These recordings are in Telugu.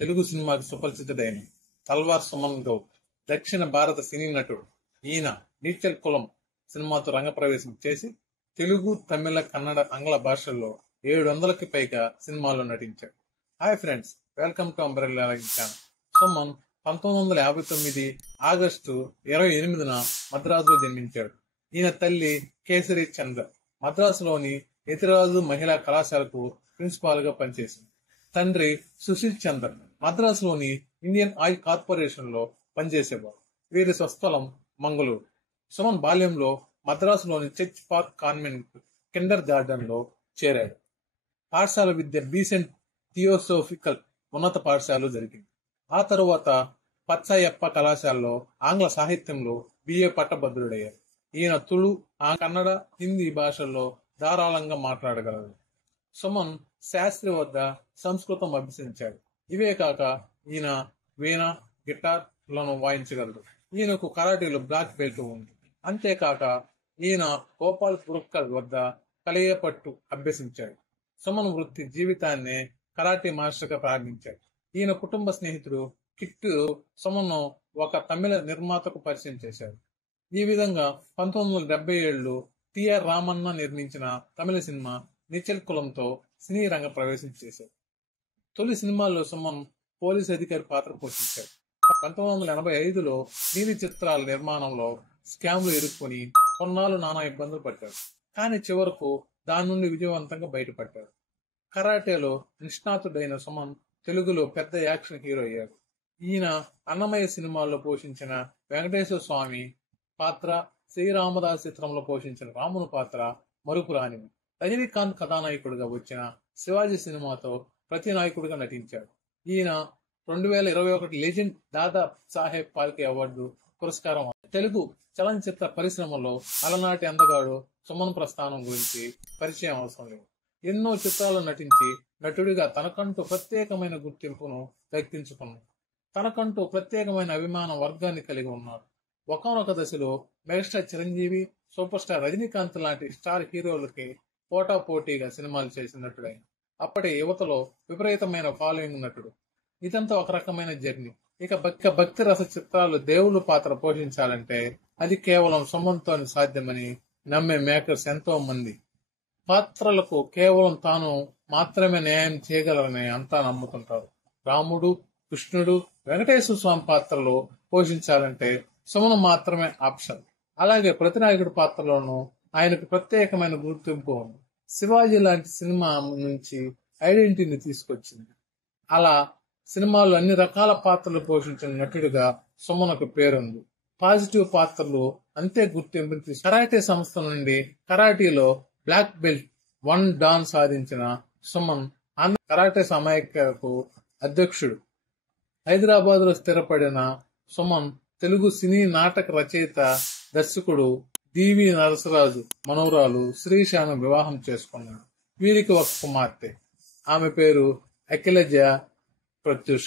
తెలుగు సినిమాకి సుపరిచితుడైన తల్వార్ సుమన్ గౌడ్ దక్షిణ భారత సినీ నటుడు. ఈయన నీచల్ కులం సినిమాతో రంగప్రవేశం చేసి తెలుగు, తమిళ, కన్నడ, ఆంగ్ల భాషల్లో 700కి పైగా సినిమాల్లో నటించాడు. Hi friends, welcome to umbrella channel. Suman 1959 August 28న మద్రాసులో జన్మించాడు. ఈయన తల్లి కేసరి చంద్ర మద్రాసులోని యతిరాజు మహిళా కళాశాలకు ప్రిన్సిపాల్ గా పనిచేసింది. తండ్రి సుశీల్ చంద్ర మద్రాసులోని ఇండియన్ ఆయిల్ కార్పొరేషన్ లో పనిచేసేవాడు. వీరి స్వస్థలం మంగళూరు. సుమన్ బాల్యంలో మద్రాసులోని church park convent kindergarten లో చేరాడు. పాఠశాల విద్య బీసెంట్ థియోసోఫికల్ ఉన్నత పాఠశాలలో జరిగింది. ఆ తరువాత పచ్చయ్యప్ప కళాశాలలో ఆంగ్ల సాహిత్యంలో బిఏ పట్టభద్రుడయ్యారు. ఈయన తుళు, కన్నడ, హిందీ భాషల్లో ధారాళంగా మాట్లాడగలరు. సుమన్ శాస్త్రి వద్ద సంస్కృతం అభ్యసించాడు. ఇవే కాక ఈయన వీణ, గిటార్ లను వాయించగలరు. ఈయనకు కరాటీలో బ్లాక్ బెల్ట్ ఉంది. అంతేకాక ఈయన గోపాల్ పురక్కర్ వద్ద కలియపట్టు అభ్యసించాడు. సుమన్ వృత్తి జీవితాన్ని కరాటీ మాస్టర్ గా ప్రారంభించాడు. ఈయన కుటుంబ స్నేహితుడు కిట్టు సుమన్ ఒక తమిళ నిర్మాతకు పరిచయం చేశాడు. ఈ విధంగా 1977లో టిఆర్ రామన్న నిర్మించిన తమిళ సినిమా నీచల్ కులంతో సినీ రంగ ప్రవేశం చేశాడు. తొలి సినిమాల్లో సుమన్ పోలీస్ అధికారి పాత్ర పోషించాడు. 1985లో నీలి చిత్రాల నిర్మాణంలో స్కామ్లు ఎదుర్కొని కొన్నాళ్ళు నానా ఇబ్బందులు పడ్డాడు. కానీ చివరకు దాని నుండి విజయవంతంగా బయటపడ్డాడు. కరాటేలో నిష్ణాతుడైన సుమన్ తెలుగులో పెద్ద యాక్షన్ హీరో అయ్యాడు. ఈయన అన్నమయ్య సినిమాల్లో పోషించిన వెంకటేశ్వర స్వామి పాత్ర, శ్రీరామదాస్ చిత్రంలో పోషించిన రాముని పాత్ర మరుపురానివి. రజనీకాంత్ కథానాయకుడిగా వచ్చిన శివాజీ సినిమాతో ప్రతినాయకుడిగా నటించాడు. ఈయన 2021 లెజెండ్ దాదా సాహెబ్ ఫాల్కే అవార్డు పురస్కారం. తెలుగు చలనచిత్ర పరిశ్రమలో అలనాటి అందగాడు సుమన్ ప్రస్థానం గురించి పరిచయం అవసరం లేదు. ఎన్నో చిత్రాల్లో నటించి నటుడిగా తనకంటూ ప్రత్యేకమైన గుర్తింపును దక్కించుకున్నాడు. తనకంటూ ప్రత్యేకమైన అభిమాన వర్గాన్ని కలిగి ఉన్నాడు. ఒకనొక దశలో megastar Chiranjeevi, super star Rajinikanth లాంటి స్టార్ హీరోలకి పోటాపోటీగా సినిమాలు చేసిన నటుడైన అప్పటి యువతలో విపరీతమైన ఫాలోయింగ్ నటుడు. ఇదంతా ఒక రకమైన జర్నీ. ఇక భక్తి రస చిత్రాలు దేవుళ్ళు పాత్ర పోషించాలంటే అది కేవలం సుమన్తోనే సాధ్యమని నమ్మే మేకర్స్ ఎంతో మంది. పాత్రలకు కేవలం తాను మాత్రమే న్యాయం చేయగలరని అంతా నమ్ముతుంటారు. రాముడు, కృష్ణుడు, వెంకటేశ్వర స్వామి పాత్రలు పోషించాలంటే సుమన్ మాత్రమే ఆప్షన్. అలాగే ప్రతినాయకుడి పాత్రలోనూ ఆయనకు ప్రత్యేకమైన గుర్తింపు ఉంది. శివాజీ లాంటి సినిమా నుంచి ఐడెంటిటీని తీసుకొచ్చింది. అలా సినిమాల్లో అన్ని రకాల పాత్రలు పోషించిన నటుడిగా సుమన్కు పేరుంది. పాజిటివ్ పాత్రలు అంతే గుర్తింపుని తీసుకు కరాటే సంస్థ నుండి కరాటీలో బ్లాక్ బెల్ట్ 1 డాన్ సాధించిన సుమన్ ఆంధ్ర కరాటే సమైక్యకు అధ్యక్షుడు. హైదరాబాద్ లో స్థిరపడిన సుమన్ తెలుగు సినీ నాటక రచయిత, దర్శకుడు డివి నరసరాజు మనవరాలు శ్రీశాను వివాహం చేసుకున్నాడు. వీరికి ఒక కుమార్తె. ఆమె పేరు అఖిలజ ప్రత్యూష.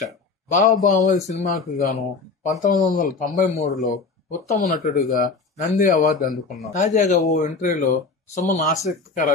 బావబావమరి సినిమాకు గాను 1993లో ఉత్తమ నటుడిగా నంది అవార్డు అందుకున్నాడు. తాజాగా ఓ ఇంటర్వ్యూలో సుమన్ ఆసక్తికర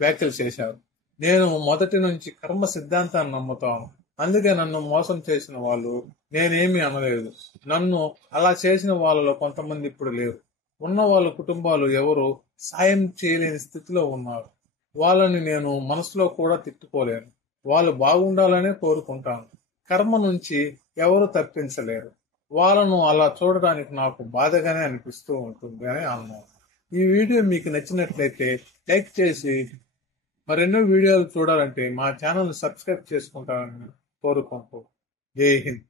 వ్యాఖ్యలు చేశారు. నేను మొదటి నుంచి కర్మ సిద్ధాంతాన్ని నమ్ముతాను. అందుకే నన్ను మోసం చేసిన వాళ్ళు నేనేమీ అనలేదు. నన్ను అలా చేసిన వాళ్ళలో కొంతమంది ఇప్పుడు లేరు. ఉన్న వాళ్ళ కుటుంబాలు ఎవరు సాయం చేయలేని స్థితిలో ఉన్నారు. వాళ్ళని నేను మనసులో కూడా తిట్టుకోలేను. వాళ్ళు బాగుండాలనే కోరుకుంటాను. కర్మ నుంచి ఎవరు తప్పించలేరు. వాళ్ళను అలా చూడడానికి నాకు బాధగానే అనిపిస్తూ ఉంటుంది అని అన్నాను. ఈ వీడియో మీకు నచ్చినట్లయితే లైక్ చేసి మరెన్నో వీడియోలు చూడాలంటే మా ఛానల్ సబ్స్క్రైబ్ చేసుకుంటారని కోరుకుంటూ జై హింద్.